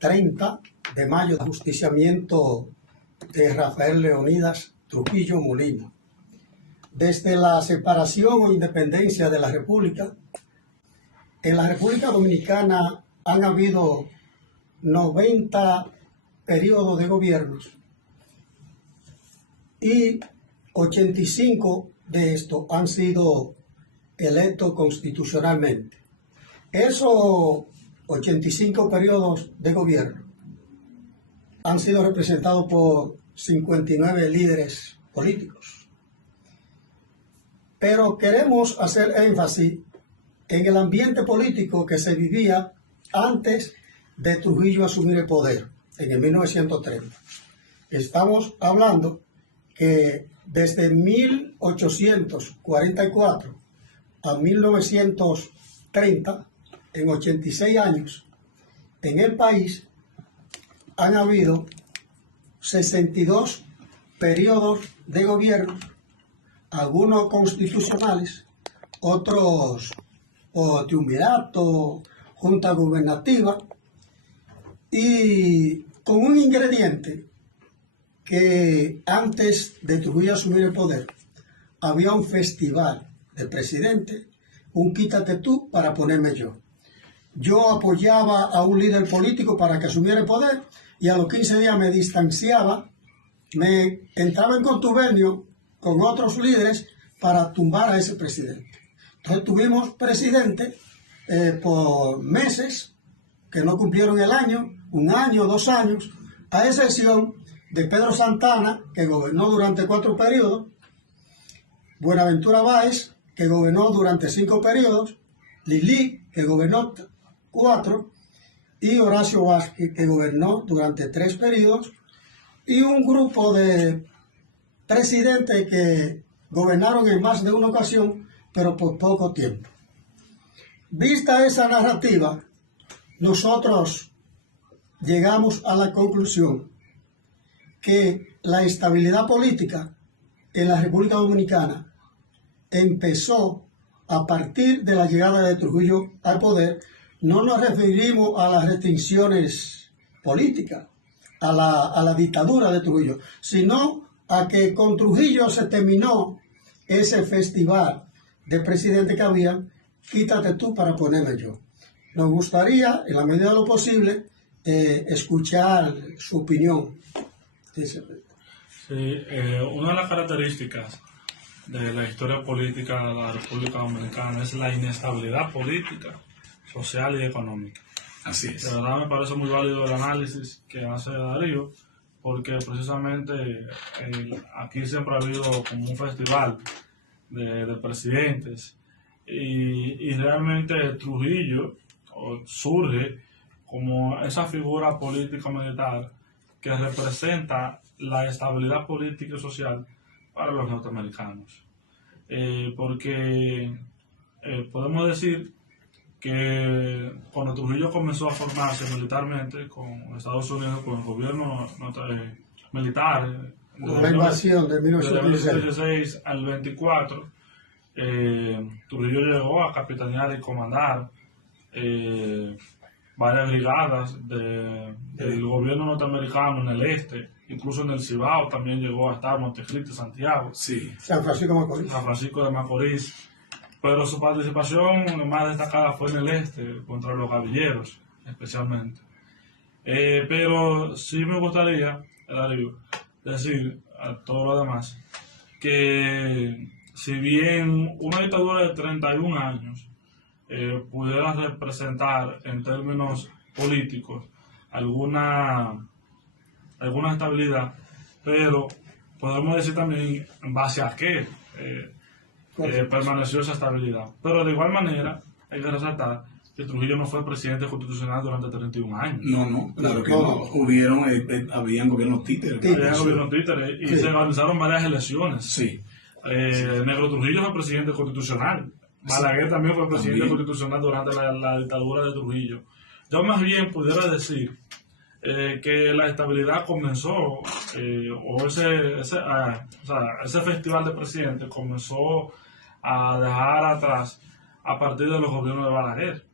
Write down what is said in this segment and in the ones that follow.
30 de mayo, de ajusticiamiento de Rafael Leonidas Trujillo Molina. Desde la separación o independencia de la República, en la República Dominicana han habido 90 periodos de gobiernos y 85 de estos han sido electos constitucionalmente. Esos 85 periodos de gobierno han sido representados por 59 líderes políticos. Pero queremos hacer énfasis en el ambiente político que se vivía antes de Trujillo asumir el poder, en el 1930. Estamos hablando que desde 1844 a 1930, en 86 años, en el país han habido 62 periodos de gobierno, algunos constitucionales, otros por triunvirato, junta gubernativa, y con un ingrediente que antes de Trujillo asumir el poder había un festival del presidente, un quítate tú para ponerme yo. Yo apoyaba a un líder político para que asumiera el poder y a los 15 días me distanciaba, me entraba en contubernio con otros líderes para tumbar a ese presidente. Entonces tuvimos presidentes por meses que no cumplieron el año, 1 año, 2 años, a excepción de Pedro Santana, que gobernó durante 4 periodos, Buenaventura Báez, que gobernó durante 5 periodos, Lili, que gobernó 4, y Horacio Vázquez, que gobernó durante 3 periodos, y un grupo de presidentes que gobernaron en más de una ocasión, pero por poco tiempo. Vista esa narrativa, nosotros llegamos a la conclusión que la estabilidad política en la República Dominicana empezó a partir de la llegada de Trujillo al poder. No nos referimos a las restricciones políticas, a la dictadura de Trujillo, sino a que con Trujillo se terminó ese festival de presidente que había, quítate tú para ponerme yo. Nos gustaría, en la medida de lo posible, escuchar su opinión. Sí, una de las características de la historia política de la República Dominicana es la inestabilidad política, social y económica. Así es. De verdad me parece muy válido el análisis que hace Darío, porque precisamente aquí siempre ha habido como un festival de presidentes y realmente Trujillo surge como esa figura política militar que representa la estabilidad política y social para los norteamericanos. Porque podemos decir que cuando Trujillo comenzó a formarse militarmente con Estados Unidos, con el gobierno militar, la invasión de 1916 al 24, Trujillo llegó a capitanear y comandar varias brigadas del gobierno norteamericano en el este, incluso en el Cibao también llegó a estar Montecristi, Santiago, sí. San Francisco de Macorís, pero su participación más destacada fue en el este, contra los guerrilleros especialmente. Pero sí me gustaría, Darío, decir a todos los demás que si bien una dictadura de 31 años pudiera representar en términos políticos alguna estabilidad, pero podemos decir también en base a qué permaneció esa estabilidad. Pero de igual manera hay que resaltar que Trujillo no fue presidente constitucional durante 31 años. No, claro que no. Habían gobiernos títeres. Habían gobiernos títeres y se organizaron varias elecciones. Sí. Negro Trujillo fue presidente constitucional. Balaguer también fue presidente constitucional durante la dictadura de Trujillo. Yo más bien pudiera decir que la estabilidad comenzó, ese festival de presidentes comenzó a dejar atrás a partir de los gobiernos de Balaguer.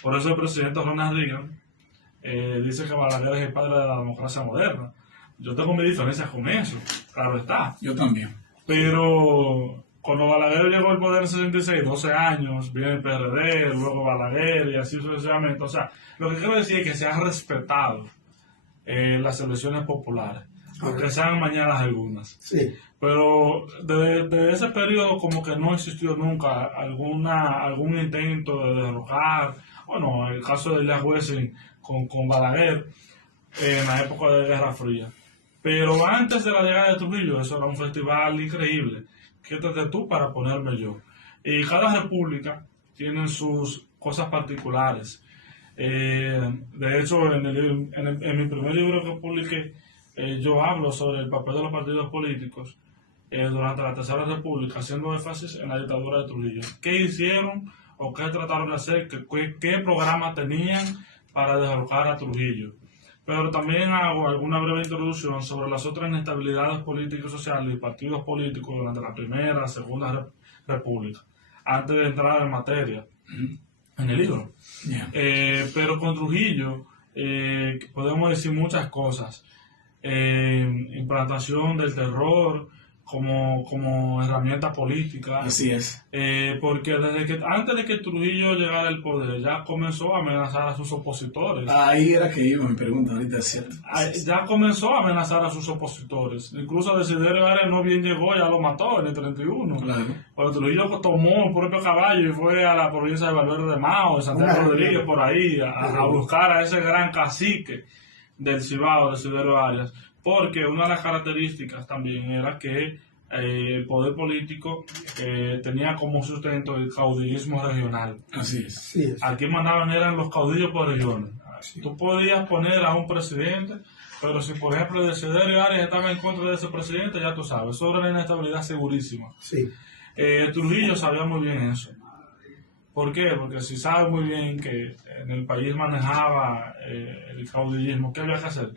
Por eso el presidente Ronald Reagan dice que Balaguer es el padre de la democracia moderna. Yo tengo mis diferencias con eso, claro está. Yo también. Pero cuando Balaguer llegó al poder en 66, 12 años, viene el PRD, luego Balaguer y así sucesivamente. O sea, lo que quiero decir es que se han respetado las elecciones populares, aunque sean mañanas algunas. Sí. Pero desde ese periodo como que no existió nunca algún intento de derrocar, bueno, el caso de Elias Wessing con Balaguer en la época de Guerra Fría. Pero antes de la llegada de Trujillo, eso era un festival increíble. Quítate tú para ponerme yo. Y cada república tiene sus cosas particulares. De hecho, en mi primer libro que publiqué, yo hablo sobre el papel de los partidos políticos durante la Tercera República, haciendo énfasis en la dictadura de Trujillo. ¿Qué hicieron o qué trataron de hacer? ¿Qué programa tenían para derrocar a Trujillo? Pero también hago alguna breve introducción sobre las otras inestabilidades políticas y sociales y partidos políticos durante la Primera, Segunda República, antes de entrar en materia en el libro. Yeah. Pero con Trujillo podemos decir muchas cosas. Implantación del terror como herramienta política. Así es. Porque antes de que Trujillo llegara al poder, ya comenzó a amenazar a sus opositores. Ahí era que iba mi pregunta, ahorita es cierto. Ya comenzó a amenazar a sus opositores. Incluso Desiderio Arias no bien llegó, ya lo mató en el 31. Claro. Pero Trujillo tomó el propio caballo y fue a la provincia de Valverde de Mao, de Santiago Rodríguez, por ahí, a buscar a ese gran cacique del Cibao, Desiderio Arias. Porque una de las características también era que el poder político tenía como sustento el caudillismo regional. Así es. Sí, Aquí mandaban eran los caudillos por regiones. Sí. Tú podías poner a un presidente, pero si por ejemplo el Desiderio Arias estaba en contra de ese presidente, ya tú sabes, eso era una inestabilidad segurísima. sí. Trujillo sabía muy bien eso. ¿Por qué? Porque si sabe muy bien que en el país manejaba el caudillismo, ¿qué había que hacer?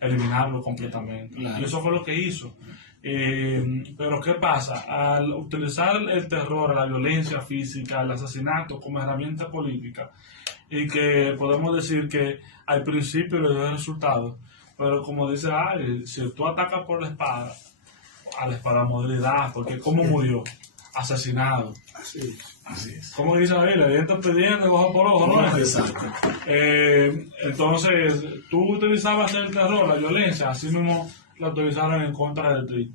Eliminarlo completamente. Claro. Y eso fue lo que hizo. Pero ¿qué pasa? Al utilizar el terror, la violencia física, el asesinato como herramienta política, y que podemos decir que al principio le dio resultados, pero como dice Ari, si tú atacas por la espada, a la espada modalidad, porque ¿cómo murió? Asesinado. Así es. Así es. ¿Cómo dice la Biblia? Diente pidiendo, ojo por ojo, ¿no? Exacto. Entonces, tú utilizabas el terror, la violencia, así mismo la utilizaron en contra de ti.